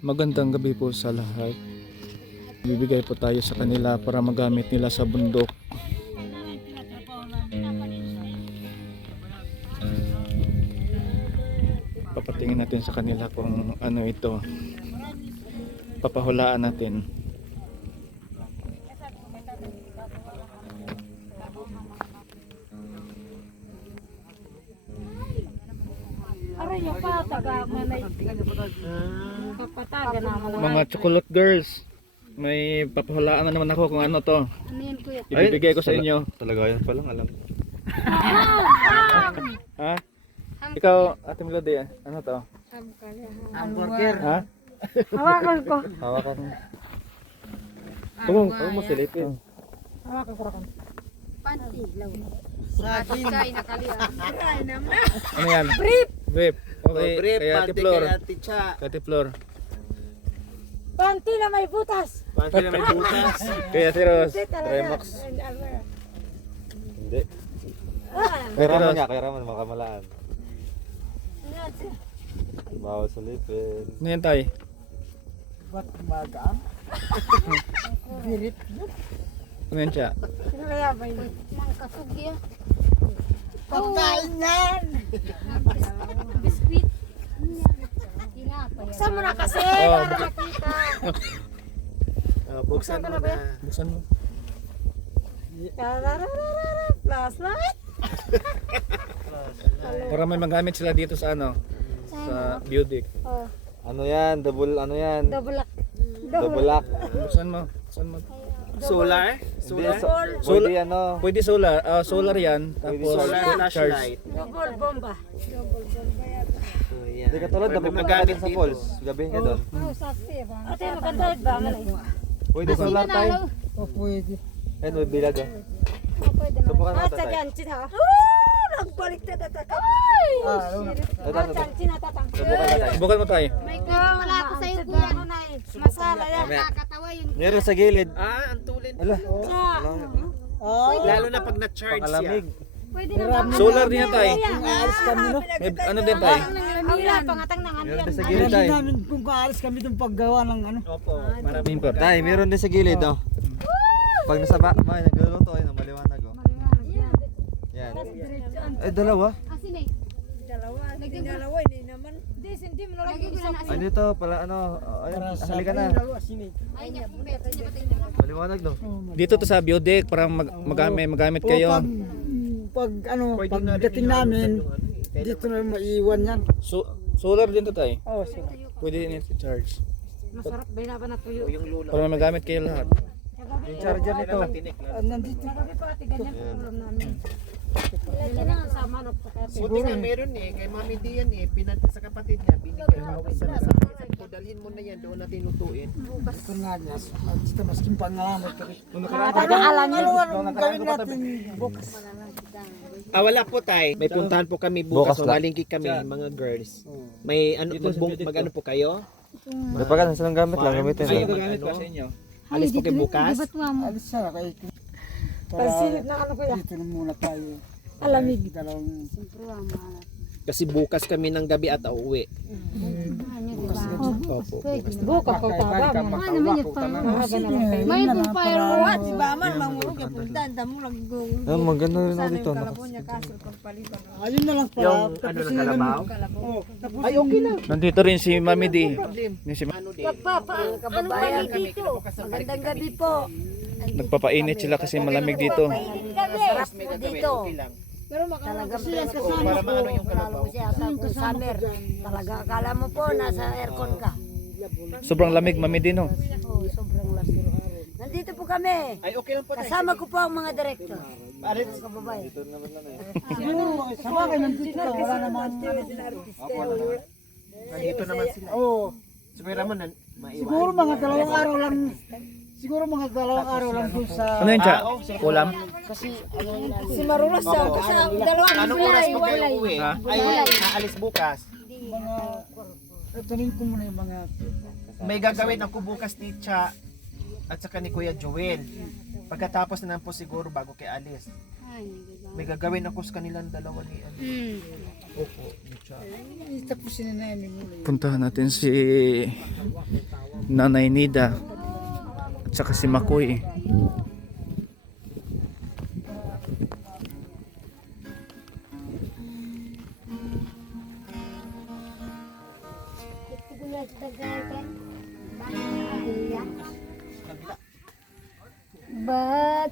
Magandang gabi po sa lahat. Bibigay po tayo sa kanila para magamit nila sa bundok. Papatingin natin sa kanila kung ano ito. Papahulaan natin. Aray yung pataga manay. Kapataga naman. Mga chocolate girls, may papahulaan na naman ako kung ano to. Ano yun kuya? Ibibigay ko sa inyo. Talaga yan pa lang alam. Ha? Ikaw, Ate Melody, ano to? Hamburger. Ha? Hawakan ko. Hawakan. Huwag mo silipin. Hawakan ko rakan. Panty. Saging. Ano yan? Brief! Brief. Okay, Brief, kay Ate pati Flor. kay Ate Cha. Kay Ate Flor. Panty na may butas. Pati na may butas. Kay Ate Ros. Remax. Hindi. Kay Kaya Ate raman Ros. niya, kaya raman makamalaan. Bawal silipin. Ano yan tayo? Ba't magaan? Birit. Ano yan siya? Sino kaya ba yun? Mangkasugya. Pagkain yan. Biskuit. Tinapay. Buksan mo na kasi Oh, para makita. Buksan mo na. Buksan mo. Tarararara, flashlight. Para may magamit sila dito sa ano? Sa Budik. Oh, Ano yan? Double ano yan? double lock. Double lock. Buksan mo. Buksan mo. Solar? Solar? Solar. Pwede ano? Pwede solar. Solar yan. Pwede Tapos solar charge. Double bomba. Hindi ka tulad, dapat magagamit sa falls. Gabihin ka doon. Oh, sakti ba? Ate, maganda yun ba? Pwede solar tayo. Oh, pwede. Ayun, may bilag ah. Pwede na. Subukan mo Ah, tatay. tsaganchit ha? Nagbalik na tatang. Tatay. Tsaganchit na tatang. Subukan na tayo. Subukan mo tayo. May wala ako sa'yo kuya. Masala yan. Nakakatawa yun. Meron sa gilid. Ang tulin. Ala, Oh, Lalo na pag na-charge pakalamig. Pwede na ba? Solar din yan tayo. aalis kami no? May ano din tayo. Ang wala, pangatang ng ano Meron yan. din sa gilid tayo. namin kung kaalis kami itong paggawa ng ano. Opo. Maraming pa. Tay, meron din sa gilid oh. Pag nasa bahay, nagluluto ayun, oh, maliwanag oh. Yan. Ay, dalawa. Asin eh. Dalawa, hindi naman. Hindi, hindi mo lang Lagi ko lang na Ay, asin. dito pala ano, ayun, halika na. Ay, niya po. Niya pa tingnan. Maliwanag no. Dito to sa Budik para magamit O kayo. pag ano, pagdating namin, dito na maiwan yan. Solar din to tayo. Oh, so. Pwede din ito charge. Masarap, ba na tuyo. Yung lula. Para may magamit kayo lahat. Yung charger nito. Nandito. Gabi pa, ate, ganyan ang ulam namin. Yan ang sama, no? Buti nga meron eh. Kay Mami Dian eh. Pinati sa kapatid niya. Binigay pauwi sa nasa. So dalhin mo na yan. Doon natin lutuin. Ito nga niya. Basta masking pangalamot ko rin. Alam niyo. Ano gawin natin bukas? Wala po tay. May puntahan po kami bukas. Bukas lang. Malingki kami mga girls. May ano mag-ano po kayo? May pagkano silang gamit lang, gamitin Ay, lang. gagamit ko sa inyo. Alis po kayo bukas. Alis siya kay Pansilip na ano kuya. dito na muna tayo. Alamig. Dalawang Kasi bukas kami ng gabi at uuwi. Opo. Buka ko taga mo. Ano naman yung pang... May pong fireworks. Si Baman, mangurog yung puntan. Damo lang gong. Ah, maganda rin ako dito. Kalabonya kaso pagpaliban. ayun na lang pala. Yung ano ng kalabaw? Ay okay lang. Nandito rin si Mami D. Ni si Ano din? Kababayan dito. Magandang gabi po. Nagpapainit sila kasi malamig dito. Masarap po dito. Okay lang. Talagang Para maano yung kalabaw. kung summer. Talaga akala mo po nasa aircon ka. Sobrang lamig, Mami D, no? Oh, sobrang lasiro. Nandito po kami. Ay okay lang po tay. Kasama ko po ang mga director. Alis. Kababayan. Siguro, sama kayo nandito. Wala naman. Nandito naman sila. Oo. So may raman na maiwan. Siguro mga dalawang araw lang. Siguro mga dalawang araw lang doon sa... Ano yun, Cha? Ulam? Si Marulas siya. Kasi ang dalawang Anong oras po kayo uwi? Ay, naalis bukas. mga... Tanungin ko muna yung mga... May gagawin ako bukas ni Cha at saka ni Kuya Joel. Pagkatapos na po siguro bago kay alis. May gagawin ako sa kanilang dalawa ni ano. Opo, ni Cha. Tapusin na namin muna. Puntahan natin si Nanay Nida at saka si Makoy. Bakit?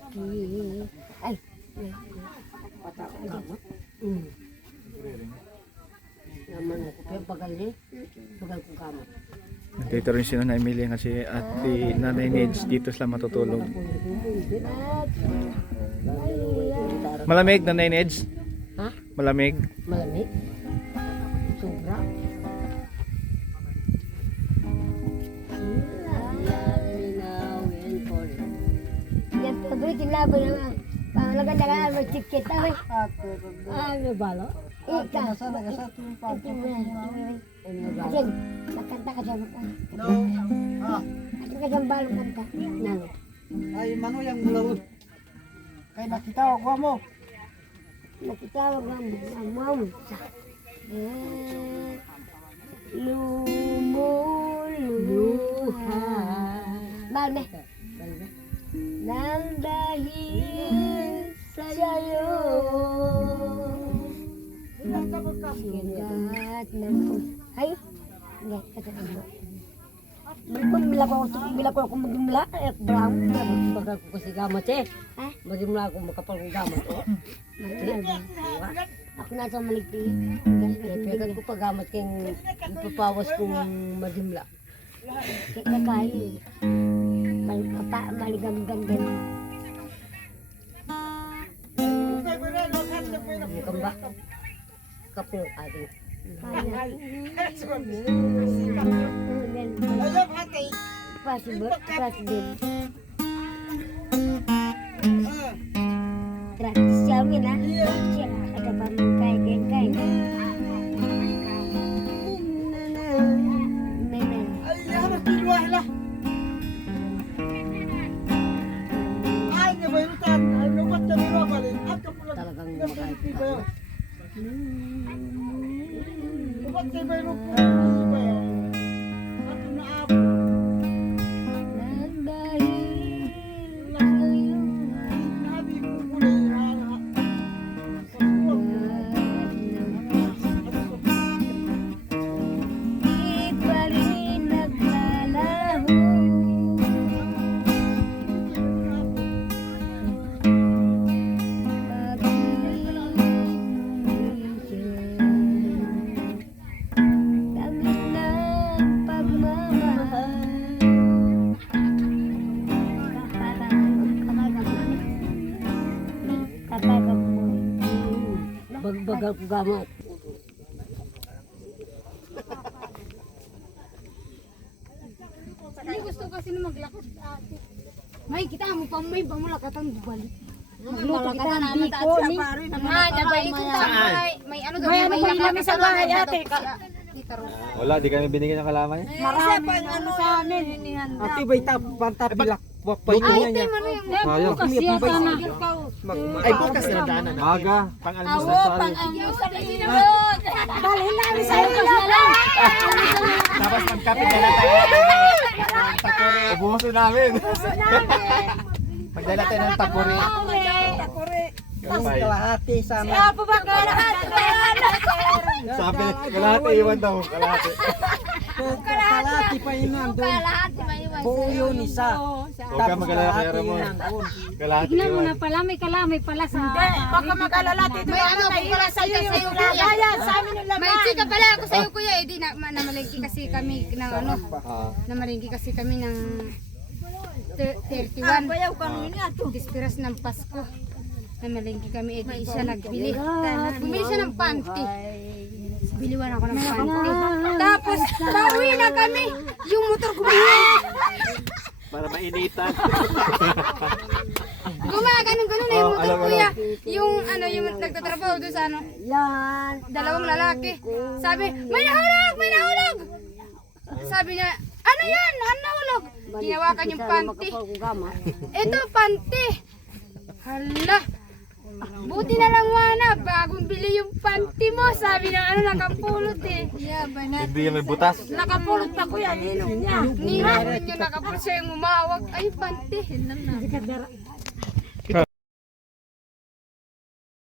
Ay. Naman ako pero bagal ni. Bagal ko kamot. Dito rin si Nanay Emilia kasi at si Nanay Neds dito sila matutulog. Malamig, Nanay Neds? Ha? Malamig? Malamig. Sobra. Yan po, breaking labo naman. Pangalagan na ka, may ticket na eh. Ano balo? Ika. Kasi, nakanta ka dyan. No. Ah. Kasi ka dyan balong kanta. Nalo. Ay, mano yung mulawod. Kaya nakita ko mo. Nakitawag ang mamaw sa lumuluha. Balme. Nang dahil sa'yo sigat ng ay hindi kata mo bila ko ako magimla brown bagal ko kasi gamot magimla ako makapal kong gamot ako na sa maligti pegan ko pa gamot keng ipapawas kong magimla kaya kain maligam-gam din. Bukan ba? Kapul adik. Presiden. Gratis siya na. Siya ada pamungkay kay. Ay, harap diluah lah. Ay, nabayutan. Ay, lumat na diluah balik. At kapulang. Talagang Lumat na bayutan po. At naabo. Nabi ko kulay. Bagal ko gamot. Hindi gusto kasi na maglakad. May kita mo pa may pamulakatan balik. Magluto kita ng biko ni. Nabay ko may ano daw may kami sa bahay ate. Wala, di kami binigyan ng kalaman eh. Marami ano sa amin. Ate, bay tapilak. Wakpay ko niya. Sayang. Ay, bukas na daanan. Maga. Pang-almusal na Pang-almusal na dalhin namin sa iyo. Tapos magkapit na lang tayo. Ubusin namin. Magdala tayo ng takuri. Tapos kalahati sana. Apa ba kalahati? Sabi, kalahati iwan daw. Kalahati. Kalahati pa yun nandun. Kalahati may Buo yun isa. Huwag ka mag-alala kay Ramon. Kalahati Tignan mo iwan. na pala, may kalamay pala sa... Baka mag-alala dito. may ano kung pala sa iyo yung kuya. Sa amin yung laman. May chika pala ako sa iyo kuya eh di namalengke kasi kami ng ano. Namalengke kasi kami ng 31. Bayaw kami niya to. Dispiras ng Pasko. Namalengke kami eh di siya nagbili. Bumili siya ng panty. Biliwan ako ng panty. Tapos pauwi na kami. Yung motor gumawa. Para mainitan. Ganun na yung motor kuya. Yung ano yung nagtatrabaho doon sa ano. Yan. Dalawang lalaki. Sabi, may nahulog, may nahulog. Sabi niya, ano yan? Ano nahulog? Ginawakan yung panty. Ito panty. Hala. Buti na lang Wana, bagong bili yung panty mo. Sabi ng ano, nakapulot eh. Yeah, banat. Hindi yan may butas. Nakapulot pa ko yan, ninong niya. Ninong yun nakapulot siya yung umawag. Ay, panty.